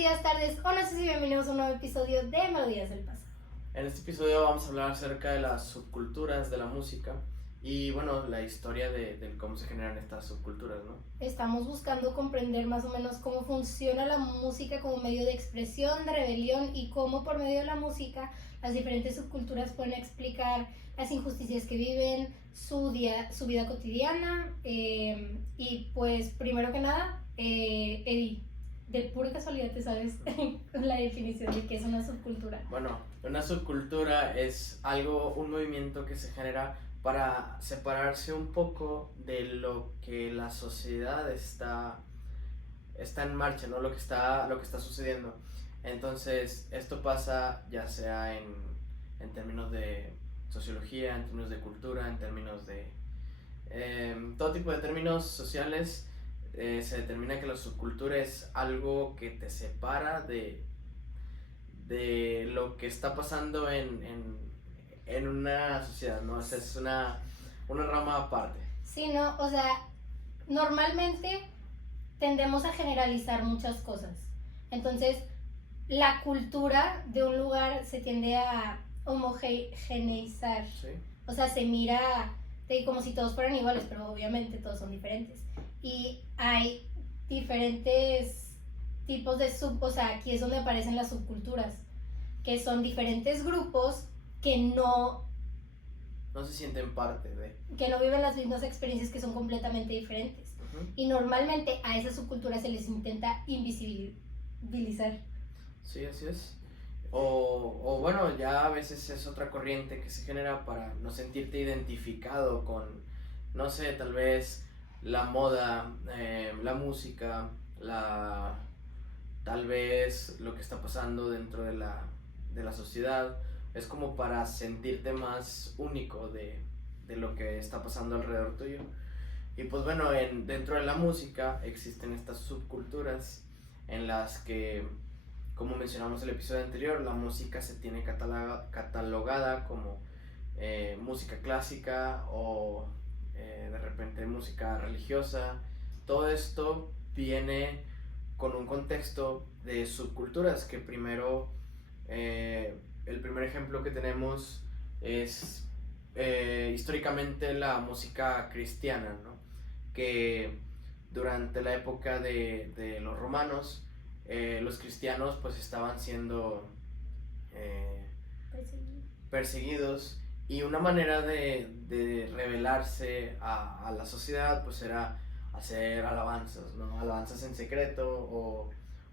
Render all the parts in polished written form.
días, tardes o noches y bienvenidos a un nuevo episodio de Melodías del Pasado. En este episodio vamos a hablar acerca de las subculturas de la música y bueno, la historia de cómo se generan estas subculturas, ¿no? Estamos buscando comprender más o menos cómo funciona la música como medio de expresión, de rebelión y cómo por medio de la música las diferentes subculturas pueden explicar las injusticias que viven, su vida cotidiana y pues primero que nada, Eddie, de pura casualidad te sabes la definición de qué es una subcultura. Bueno, una subcultura es un movimiento que se genera para separarse un poco de lo que la sociedad está en marcha, ¿no? Lo que está sucediendo. Entonces, esto pasa ya sea en términos de sociología, en términos de cultura, en términos de todo tipo de términos sociales. Se determina que la subcultura es algo que te separa de lo que está pasando en una sociedad, ¿no? O sea, es una rama aparte. Sí, ¿no? O sea, normalmente tendemos a generalizar muchas cosas. Entonces, la cultura de un lugar se tiende a homogeneizar. ¿Sí? O sea, se mira como si todos fueran iguales, pero obviamente todos son diferentes. Y hay diferentes tipos de o sea, aquí es donde aparecen las subculturas, que son diferentes grupos que no se sienten parte de... que no viven las mismas experiencias, que son completamente diferentes. Y normalmente a esas subculturas se les intenta invisibilizar. Sí, así es. O bueno, ya a veces es otra corriente que se genera para no sentirte identificado con, no sé, tal vez la moda, la música, tal vez lo que está pasando dentro de la sociedad. Es como para sentirte más único de lo que está pasando alrededor tuyo. Y pues bueno, dentro de la música existen estas subculturas en las que, como mencionamos en el episodio anterior, la música se tiene catalogada como música clásica o de repente música religiosa. Todo esto viene con un contexto de subculturas que primero, el primer ejemplo que tenemos es históricamente la música cristiana, ¿no? Que durante la época de los romanos, los cristianos pues estaban siendo perseguidos, y una manera de rebelarse a la sociedad pues era hacer alabanzas, ¿no? Alabanzas en secreto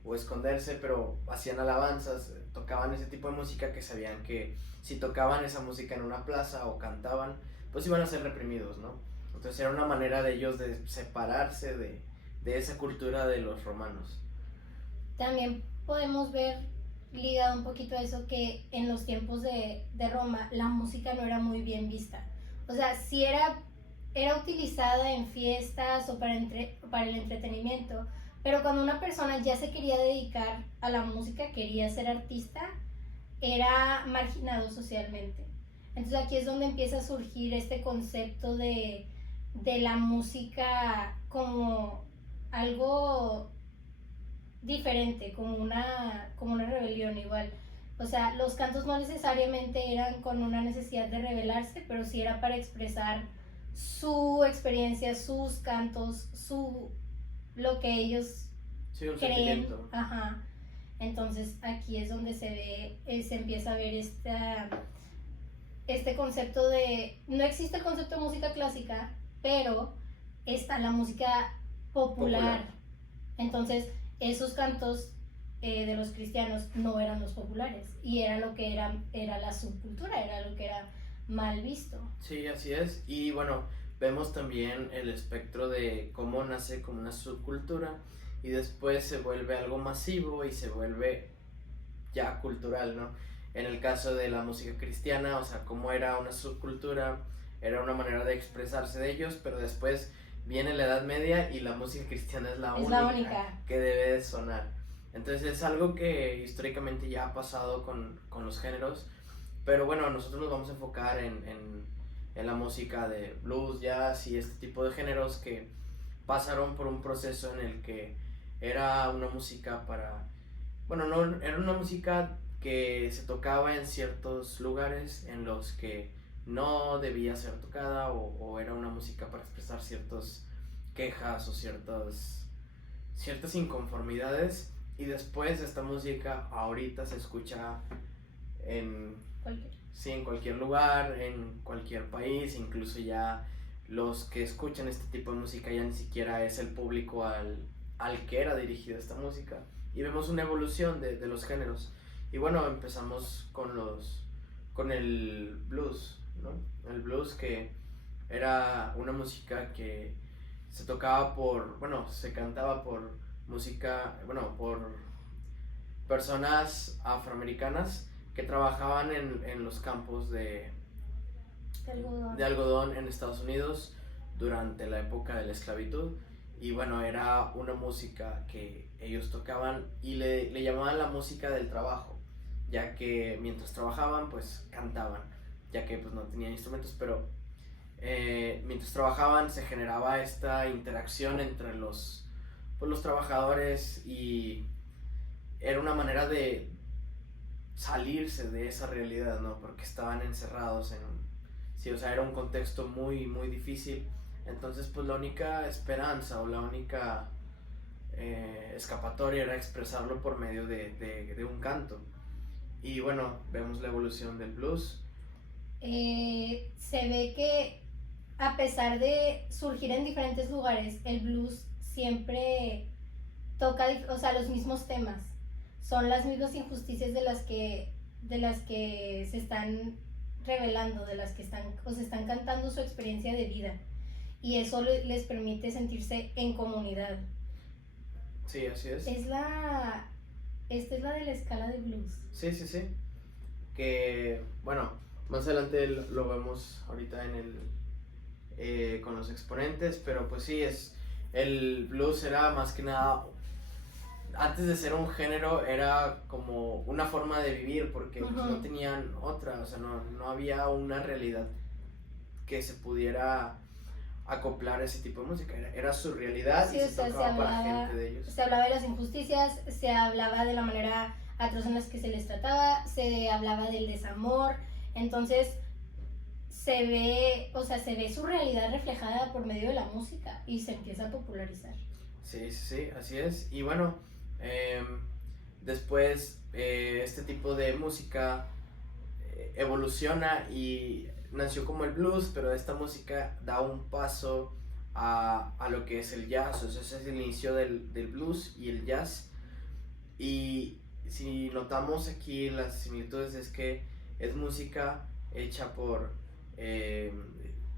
o esconderse, pero hacían alabanzas, tocaban ese tipo de música que sabían que si tocaban esa música en una plaza o cantaban, pues iban a ser reprimidos, ¿no? Entonces era una manera de ellos de separarse de esa cultura de los romanos. También podemos ver ligado un poquito a eso que en los tiempos de Roma la música no era muy bien vista. O sea, sí era utilizada en fiestas o para el entretenimiento, pero cuando una persona ya se quería dedicar a la música, quería ser artista, era marginado socialmente. Entonces aquí es donde empieza a surgir este concepto de la música como algo diferente, como una rebelión igual. O sea, los cantos no necesariamente eran con una necesidad de rebelarse, pero sí era para expresar su experiencia, sus cantos, lo que ellos creen. Ajá. Entonces aquí es donde se empieza a ver este concepto de, no existe el concepto de música clásica, pero está la música popular. Entonces esos cantos de los cristianos no eran los populares, y era lo que era la subcultura, era lo que era mal visto. Sí, así es. Y bueno, vemos también el espectro de cómo nace como una subcultura y después se vuelve algo masivo y se vuelve ya cultural, ¿no? En el caso de la música cristiana, o sea, como era una subcultura, era una manera de expresarse de ellos, pero después viene la Edad Media y la música cristiana es la única que debe de sonar. Entonces es algo que históricamente ya ha pasado con los géneros, pero bueno, nosotros nos vamos a enfocar en la música de blues, jazz y este tipo de géneros que pasaron por un proceso en el que era una música para bueno, no, era una música que se tocaba en ciertos lugares en los que no debía ser tocada o era una música para expresar ciertas quejas o ciertas inconformidades y después esta música ahorita se escucha en, Cualquier. sí, en cualquier lugar, en cualquier país, incluso ya los que escuchan este tipo de música ya ni siquiera es el público al que era dirigida esta música y vemos una evolución de los géneros y bueno, empezamos con el blues, ¿no? El blues que era una música que se tocaba se cantaba por por personas afroamericanas que trabajaban en los campos de algodón en Estados Unidos durante la época de la esclavitud y bueno, era una música que ellos tocaban y le llamaban la música del trabajo, ya que mientras trabajaban pues cantaban, ya que pues no tenían instrumentos, pero mientras trabajaban se generaba esta interacción entre los trabajadores y era una manera de salirse de esa realidad, ¿no? Porque estaban encerrados sí, o sea, era un contexto muy, muy difícil. Entonces, pues la única esperanza o la única escapatoria era expresarlo por medio de un canto. Y bueno, vemos la evolución del blues. Se ve que a pesar de surgir en diferentes lugares, el blues siempre toca, o sea, los mismos temas. Son las mismas injusticias de las que se están revelando, de las que están, o se están cantando su experiencia de vida. Y eso les permite sentirse en comunidad. Sí, así es. Esta es la de la escala de blues. Sí, sí, sí. Que, bueno, más adelante lo vemos ahorita con los exponentes, pero pues sí, el blues era más que nada, antes de ser un género, era como una forma de vivir, porque pues, no tenían otra, o sea, no había una realidad que se pudiera acoplar a ese tipo de música, era su realidad Sí, y se tocaba para gente de ellos. Se hablaba de las injusticias, se hablaba de la manera atroz en las que se les trataba, se hablaba del desamor, entonces se ve su realidad reflejada por medio de la música y se empieza a popularizar. Sí, sí, sí, así es. Y bueno, después este tipo de música evoluciona y nació como el blues, pero esta música da un paso a lo que es el jazz, o sea, ese es el inicio del blues y el jazz. Y si notamos aquí las similitudes es que es música hecha por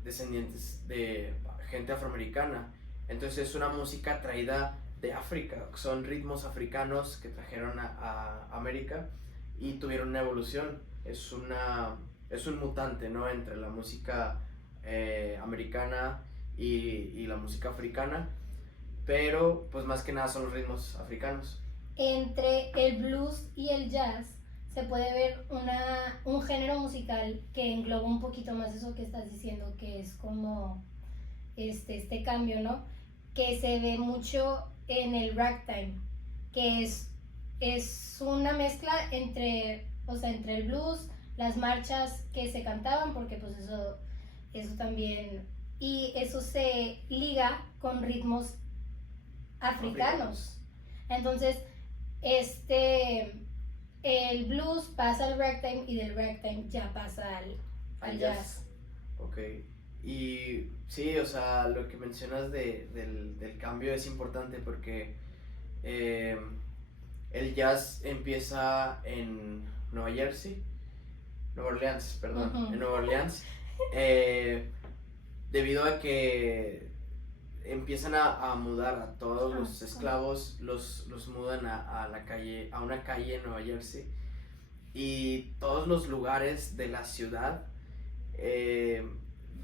descendientes de gente afroamericana, entonces es una música traída de África, son ritmos africanos que trajeron a América y tuvieron una evolución, es un mutante, ¿no? Entre la música americana y la música africana, pero pues más que nada son los ritmos africanos. Entre el blues y el jazz se puede ver un género musical que engloba un poquito más eso que estás diciendo, que es como este cambio, ¿no? Que se ve mucho en el ragtime, que es una mezcla entre el blues, las marchas que se cantaban, porque pues eso también, y eso se liga con ritmos africanos. Entonces, el blues pasa al ragtime y del ragtime ya pasa al jazz. Ok, y sí, o sea, lo que mencionas del cambio es importante porque el jazz empieza en Nueva Orleans, perdón, en Nueva Orleans, debido a que empiezan a mudar a todos los esclavos, los mudan a una calle en Nueva Jersey y todos los lugares de la ciudad,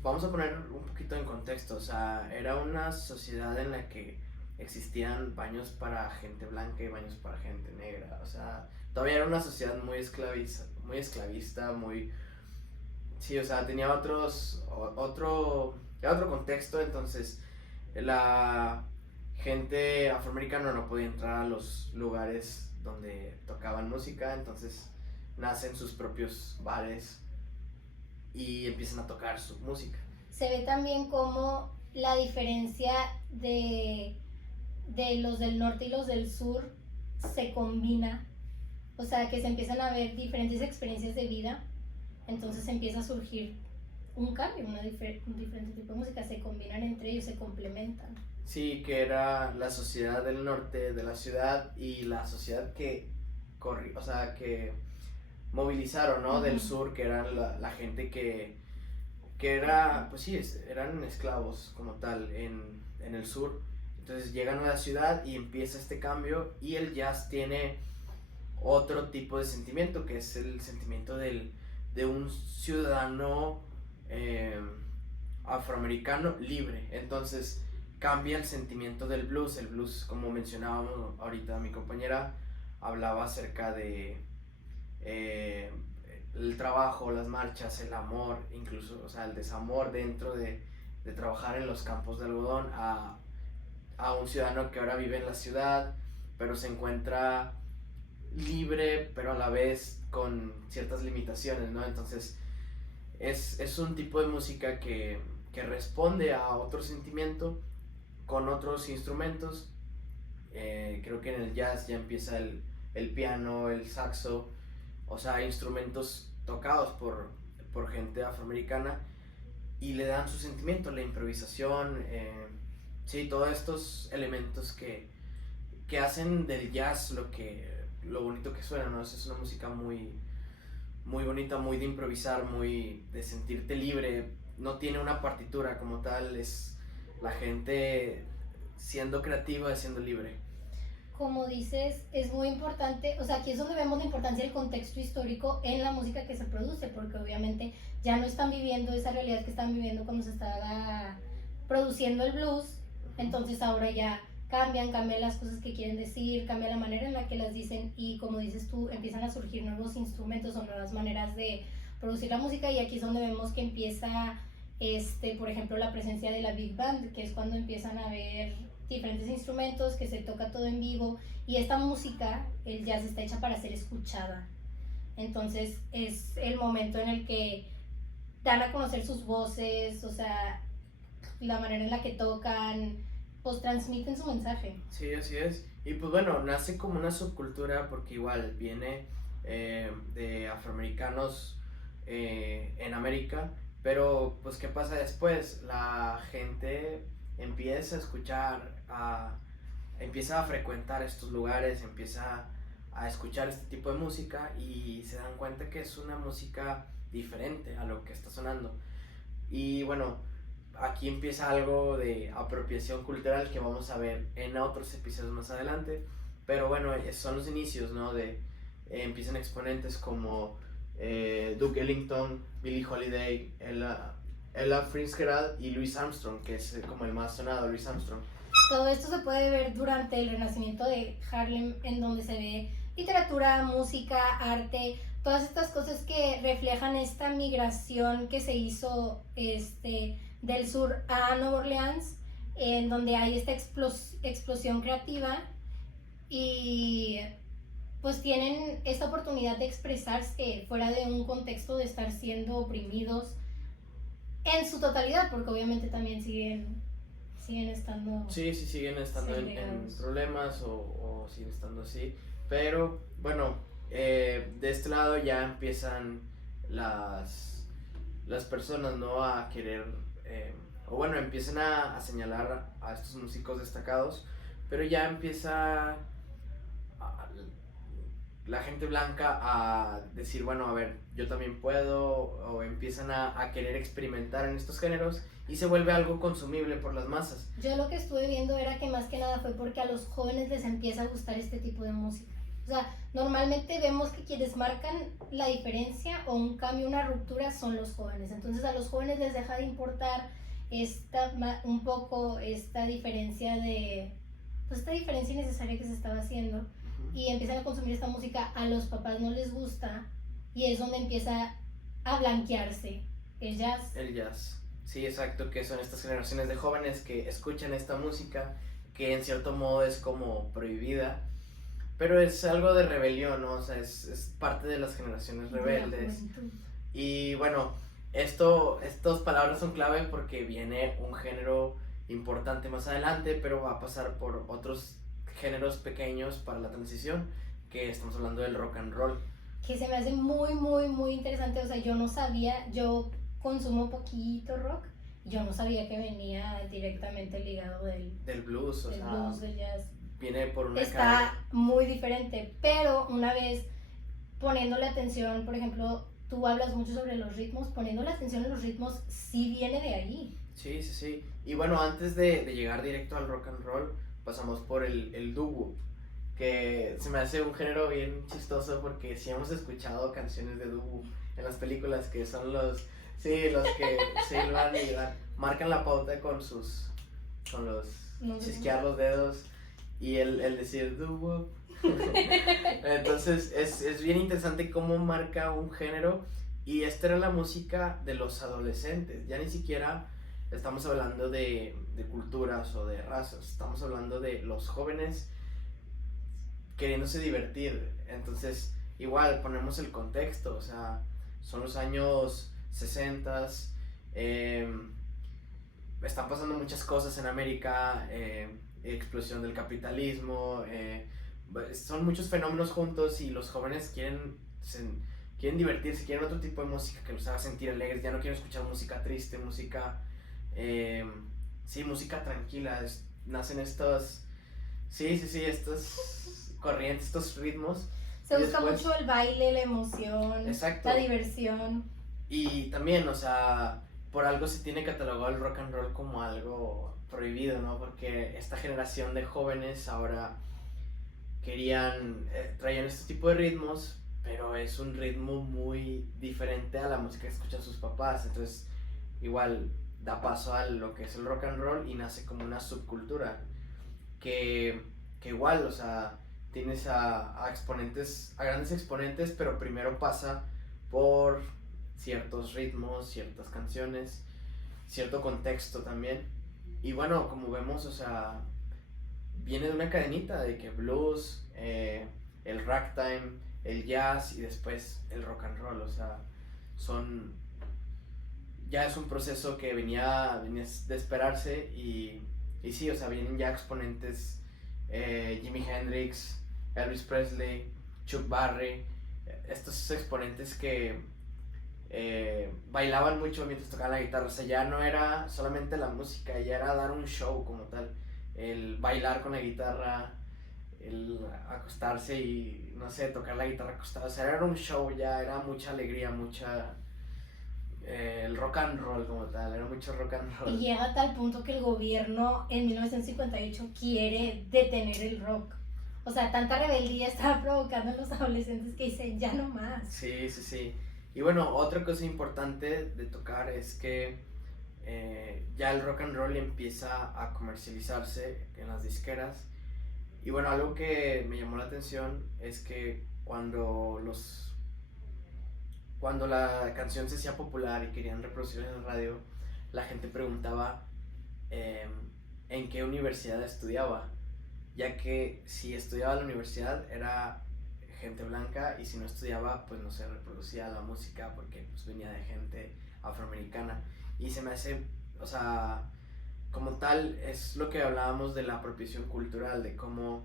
vamos a poner un poquito en contexto, o sea, era una sociedad en la que existían baños para gente blanca y baños para gente negra, o sea, todavía era una sociedad muy esclavista, sí, o sea, tenía otro contexto, entonces la gente afroamericana no podía entrar a los lugares donde tocaban música, entonces nacen sus propios bares y empiezan a tocar su música. Se ve también como la diferencia de los del norte y los del sur se combina, o sea, que se empiezan a ver diferentes experiencias de vida, entonces empieza a surgir un cambio, un diferente tipo de música, se combinan entre ellos, se complementan. Sí, que era la sociedad del norte de la ciudad y la sociedad que o sea, que movilizaron, ¿no? Del sur, que eran la gente que era, pues sí, eran esclavos como tal en el sur. Entonces llegan a la ciudad y empieza este cambio, y el jazz tiene otro tipo de sentimiento, que es el sentimiento de un ciudadano afroamericano libre. Entonces cambia el sentimiento del blues. El blues, como mencionábamos ahorita mi compañera, hablaba acerca de el trabajo, las marchas, el amor, incluso, o sea, el desamor dentro de trabajar en los campos de algodón, a un ciudadano que ahora vive en la ciudad, pero se encuentra libre, pero a la vez con ciertas limitaciones, ¿no? Entonces es un tipo de música que responde a otro sentimiento con otros instrumentos. Creo que en el jazz ya empieza el piano, el saxo, o sea, instrumentos tocados por gente afroamericana, y le dan su sentimiento, la improvisación, sí, todos estos elementos que hacen del jazz lo bonito que suena, ¿no? Es una música muy, muy bonita, muy de improvisar, muy de sentirte libre. No tiene una partitura como tal, es la gente siendo creativa, siendo libre. Como dices, es muy importante, o sea, aquí es donde vemos la importancia del contexto histórico en la música que se produce, porque obviamente ya no están viviendo esa realidad que están viviendo cuando se estaba produciendo el blues, entonces ahora ya cambian las cosas que quieren decir, cambia la manera en la que las dicen, y como dices tú, empiezan a surgir nuevos instrumentos o nuevas maneras de producir la música, y aquí es donde vemos que empieza, por ejemplo, la presencia de la Big Band, que es cuando empiezan a ver diferentes instrumentos, que se toca todo en vivo, y esta música, el jazz, está hecha para ser escuchada. Entonces es el momento en el que dan a conocer sus voces, o sea, la manera en la que tocan, pues transmiten su mensaje. Sí, así es. Y pues bueno, nace como una subcultura porque igual viene de afroamericanos en América, pero pues ¿qué pasa después? La gente empieza a escuchar, empieza a frecuentar estos lugares, empieza a escuchar este tipo de música, y se dan cuenta que es una música diferente a lo que está sonando. Y bueno, aquí empieza algo de apropiación cultural que vamos a ver en otros episodios más adelante, pero bueno, son los inicios, ¿no? Empiezan exponentes como Duke Ellington, Billie Holiday, Ella Fitzgerald y Louis Armstrong, que es como el más sonado, Louis Armstrong. Todo esto se puede ver durante el renacimiento de Harlem, en donde se ve literatura, música, arte, todas estas cosas que reflejan esta migración que se hizo del sur a Nueva Orleans, en donde hay esta explosión creativa, y pues tienen esta oportunidad de expresarse fuera de un contexto de estar siendo oprimidos en su totalidad, porque obviamente también siguen estando... Sí, siguen estando en problemas o siguen estando así, pero bueno, de este lado ya empiezan las personas, ¿no? A querer, o bueno, empiezan a señalar a estos músicos destacados, pero ya empieza la gente blanca a decir, bueno, a ver, yo también puedo, o empiezan a querer experimentar en estos géneros, y se vuelve algo consumible por las masas. Yo lo que estuve viendo era que más que nada fue porque a los jóvenes les empieza a gustar este tipo de música. O sea, normalmente vemos que quienes marcan la diferencia o un cambio, una ruptura, son los jóvenes. Entonces a los jóvenes les deja de importar un poco esta diferencia esta diferencia innecesaria que se estaba haciendo, y empiezan a consumir esta música. A los papás no les gusta, y es donde empieza a blanquearse el jazz. El jazz, sí, exacto, que son estas generaciones de jóvenes que escuchan esta música que en cierto modo es como prohibida, pero es algo de rebelión, ¿no? O sea, es parte de las generaciones De la rebeldes. juventud. Y bueno, estas palabras son clave porque viene un género importante más adelante, pero va a pasar por otros géneros pequeños para la transición, que estamos hablando del rock and roll. Que se me hace muy, muy, muy interesante. O sea, yo no sabía, yo consumo poquito rock, yo no sabía que venía directamente ligado Del blues, o del sea, blues, del jazz. viene por una Está muy diferente, pero una vez poniéndole atención, por ejemplo, tú hablas mucho sobre los ritmos, poniéndole atención a los ritmos, sí viene de ahí. Sí, sí, sí. Y bueno, antes de llegar directo al rock and roll, pasamos por el doo-wop, que se me hace un género bien chistoso porque sí hemos escuchado canciones de doo-wop en las películas, que son los que silban y marcan la pauta con los No sé. chisquear los dedos y el decir doo-wop. Entonces es bien interesante cómo marca un género, y esta era la música de los adolescentes, ya ni siquiera estamos hablando de culturas o de razas, estamos hablando de los jóvenes queriéndose divertir. Entonces igual ponemos el contexto, o sea, son los años 60, están pasando muchas cosas en América, explosión del capitalismo, son muchos fenómenos juntos y los jóvenes quieren divertirse, quieren otro tipo de música que los haga sentir alegres, ya no quieren escuchar música triste, sí, música tranquila, nacen estas corrientes, estos ritmos. Se busca mucho el baile, la emoción, Exacto. la diversión. Y también, o sea, por algo se tiene catalogado el rock and roll como algo prohibido, ¿no? Porque esta generación de jóvenes ahora traían este tipo de ritmos, pero es un ritmo muy diferente a la música que escuchan sus papás. Entonces, igual da paso a lo que es el rock and roll y nace como una subcultura que igual, o sea, tienes a grandes exponentes, pero primero pasa por ciertos ritmos, ciertas canciones, cierto contexto también. Y bueno, como vemos, o sea, viene de una cadenita de que blues, el ragtime, el jazz y después el rock and roll, o sea, ya es un proceso que venía de esperarse, y sí, o sea, vienen ya exponentes, Jimi Hendrix, Elvis Presley, Chuck Berry, estos exponentes que bailaban mucho mientras tocaban la guitarra. O sea, ya no era solamente la música, ya era dar un show como tal, el bailar con la guitarra, el acostarse y, no sé, tocar la guitarra acostado. O sea, era un show, ya era mucha alegría, el rock and roll como tal, era mucho rock and roll. Y llega a tal punto que el gobierno en 1958 quiere detener el rock. O sea, tanta rebeldía estaba provocando en los adolescentes que dicen, ya no más. Sí, sí, sí. Y bueno, otra cosa importante de tocar es que ya el rock and roll empieza a comercializarse en las disqueras. Y bueno, algo que me llamó la atención es que cuando la canción se hacía popular y querían reproducirla en el radio, la gente preguntaba en qué universidad estudiaba, ya que si estudiaba en la universidad era gente blanca, y si no estudiaba pues no se reproducía la música porque pues venía de gente afroamericana. Y se me hace, o sea, como tal, es lo que hablábamos de la apropiación cultural, de cómo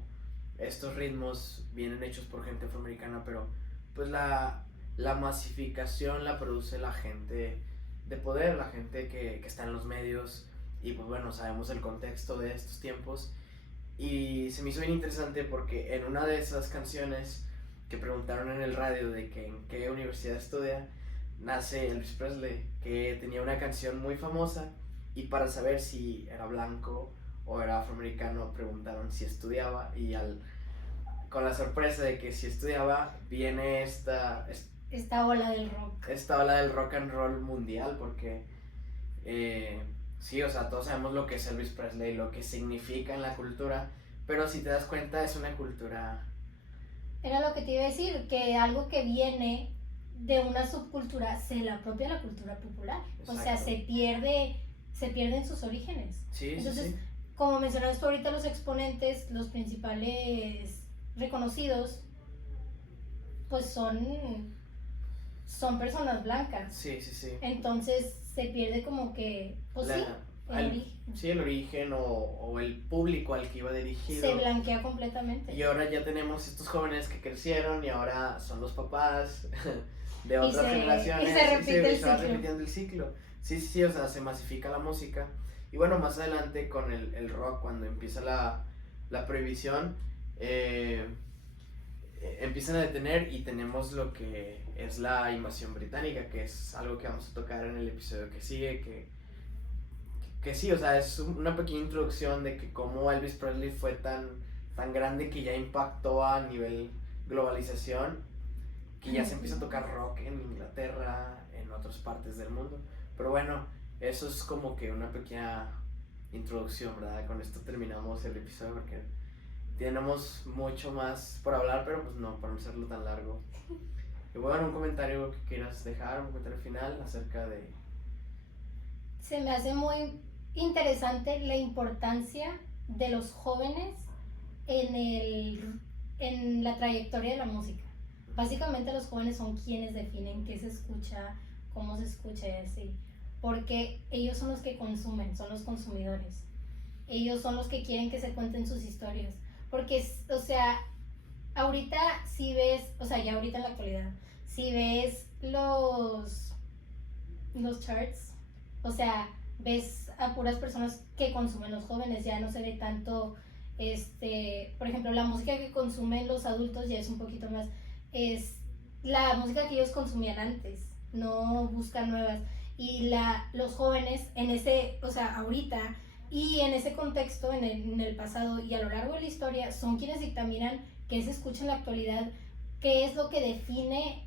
estos ritmos vienen hechos por gente afroamericana, pero pues la masificación la produce la gente de poder, la gente que está en los medios, y pues bueno, sabemos el contexto de estos tiempos. Y se me hizo bien interesante porque en una de esas canciones que preguntaron en el radio de que en qué universidad estudia, nace Elvis Presley, que tenía una canción muy famosa, y para saber si era blanco o era afroamericano preguntaron si estudiaba, y con la sorpresa de que si estudiaba, viene esta ola del rock. Esta ola del rock and roll mundial, porque sí, o sea, todos sabemos lo que es Elvis Presley, lo que significa en la cultura, pero si te das cuenta es una cultura... Era lo que te iba a decir, que algo que viene de una subcultura se la apropia la cultura popular. Exacto. O sea, se pierden sus orígenes. Sí, entonces, sí, sí. Como mencionaste ahorita, los exponentes, los principales reconocidos, pues son personas blancas. Sí, sí, sí. Entonces se pierde como que, pues sí, el origen. Sí, el origen o el público al que iba dirigido. Se blanquea completamente. Y ahora ya tenemos estos jóvenes que crecieron y ahora son los papás de otras generaciones. Y se repite se va repitiendo el ciclo. Sí, sí, sí, o sea, se masifica la música. Y bueno, más adelante con el rock, cuando empieza la prohibición, empiezan a detener y tenemos lo que es la invasión británica, que es algo que vamos a tocar en el episodio que sigue, que sí, o sea, es una pequeña introducción de que cómo Elvis Presley fue tan grande que ya impactó a nivel globalización, que ya se empieza a tocar rock en Inglaterra, en otras partes del mundo. Pero bueno, eso es como que una pequeña introducción, ¿verdad? Con esto terminamos el episodio porque tenemos mucho más por hablar, pero pues no, para no hacerlo tan largo. Y bueno, un comentario que quieras dejar, un comentario final acerca de... Se me hace muy interesante la importancia de los jóvenes en la trayectoria de la música. Básicamente los jóvenes son quienes definen qué se escucha, cómo se escucha y así. Porque ellos son los que consumen, son los consumidores. Ellos son los que quieren que se cuenten sus historias. Porque, o sea, ahorita si ves, o sea, ya ahorita en la actualidad, si ves los charts, o sea, ves a puras personas que consumen los jóvenes, ya no se ve tanto, por ejemplo, la música que consumen los adultos ya es un poquito más, es la música que ellos consumían antes, no buscan nuevas. Y los jóvenes en ese, o sea, ahorita y en ese contexto, en el pasado y a lo largo de la historia, son quienes dictaminan qué se escucha en la actualidad, qué es lo que define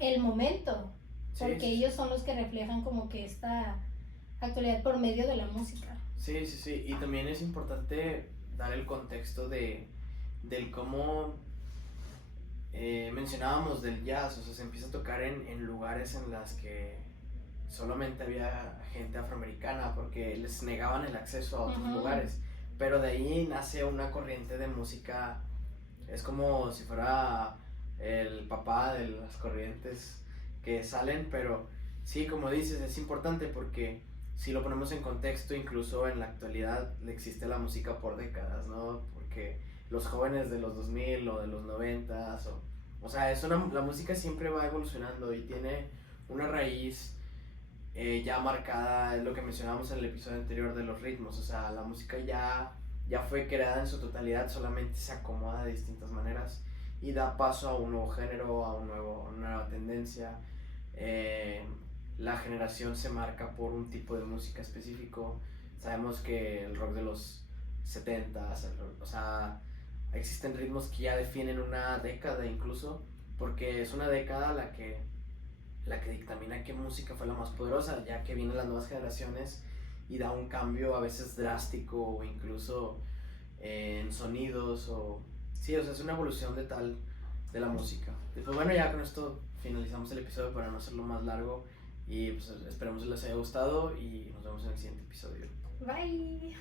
el momento, porque ellos son los que reflejan como que esta actualidad por medio de la música. Sí, sí, sí, y también es importante dar el contexto del cómo mencionábamos del jazz, o sea, se empieza a tocar en lugares en las que solamente había gente afroamericana porque les negaban el acceso a otros lugares, pero de ahí nace una corriente de música, es como si fuera el papá de las corrientes que salen, pero sí, como dices, es importante porque si lo ponemos en contexto, incluso en la actualidad le existe la música por décadas, ¿no? Porque los jóvenes de los 2000 o de los 90, o sea, la música siempre va evolucionando y tiene una raíz ya marcada, es lo que mencionábamos en el episodio anterior de los ritmos, o sea, la música ya fue creada en su totalidad, solamente se acomoda de distintas maneras y da paso a un nuevo género, a una nueva tendencia. La generación se marca por un tipo de música específico. Sabemos que el rock de los 70, o sea, existen ritmos que ya definen una década incluso, porque es una década la que dictamina qué música fue la más poderosa, ya que vienen las nuevas generaciones y da un cambio a veces drástico o incluso en sonidos sí, o sea, es una evolución de la música. Y pues bueno, ya con esto finalizamos el episodio para no hacerlo más largo y pues esperemos que les haya gustado y nos vemos en el siguiente episodio. Bye.